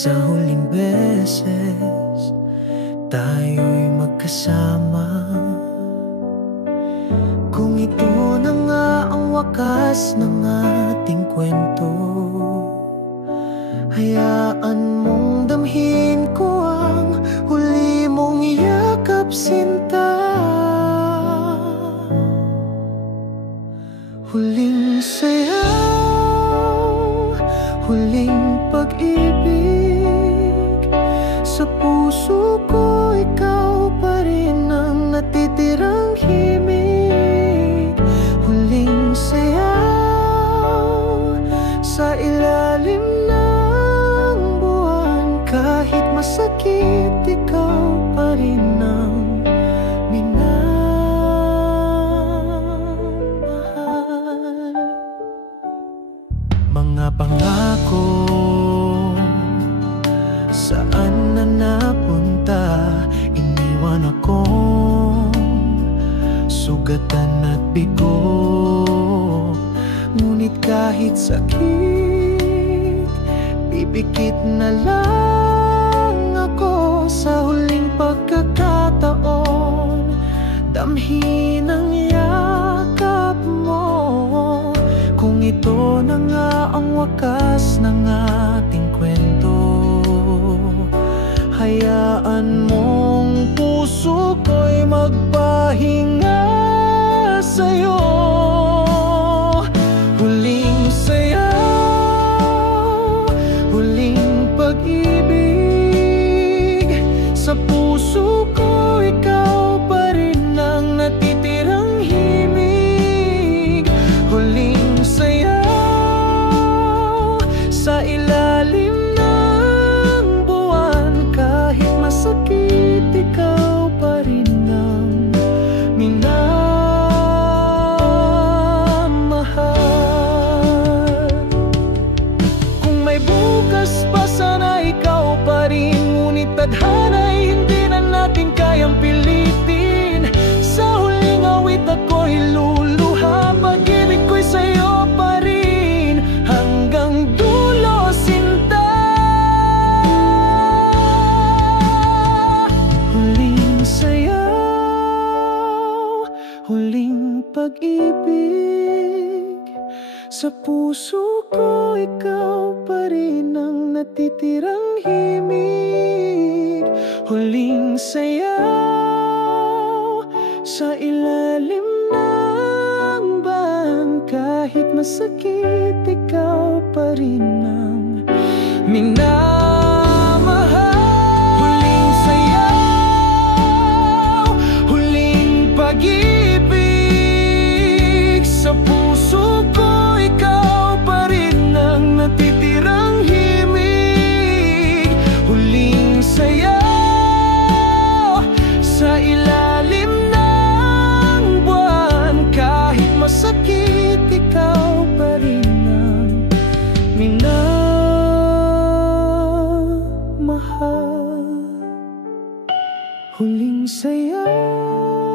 Sa huling beses tayo'y magkasama. Kung ito na nga ang wakas ng ating kwento, hayaan mong damhin ko ang huli mong yakap, sinta. Huling sayaw, huling pag-ibig. Sa puso ko ikaw pa rin ang natitirang himig. Huling sayaw sa ilalim ng buwan. Kahit masakit, ikaw pa rin ang minamahal. Mga pangako, saan na napunta? Iniwan akong sugatan at bigo. Ngunit kahit sakit, pipikit na lang ako sa huling pagkakataon. Damhin ang yakap mo. Kung ito na nga ang wakas ng ating kwento, hayaan mong puso ko'y magpahinga sa'yo. Huling sayaw, huling pag-ibig. Sa puso ko ikaw pa rin ang natitirang himig. Huling sayaw sa ilalim ng buwan. Kahit masakit, ikaw pa rin ang minamahal. Kung may bukas pa, sana ikaw pa rin. Ngunit tadhana'y hindi na natin kayang pilitin. Sa huling awit ako'y luluha. Pag-ibig ko'y sa'yo pa rin hanggang dulo, sinta. Huling sayaw, huling pag-ibig. Sa puso ko ikaw pa rin ang natitirang himig. Huling sayaw sa ilalim ng buwan. Kahit masakit, ikaw pa rin ang minamahal. Huling sayaw, huling pag-ibig. Sa puso ko ikaw pa rin ang natitirang himig. Huling sayaw sa ilalim ng buwan. Kahit masakit, ikaw pa rin ang minamahal. Huling sayaw.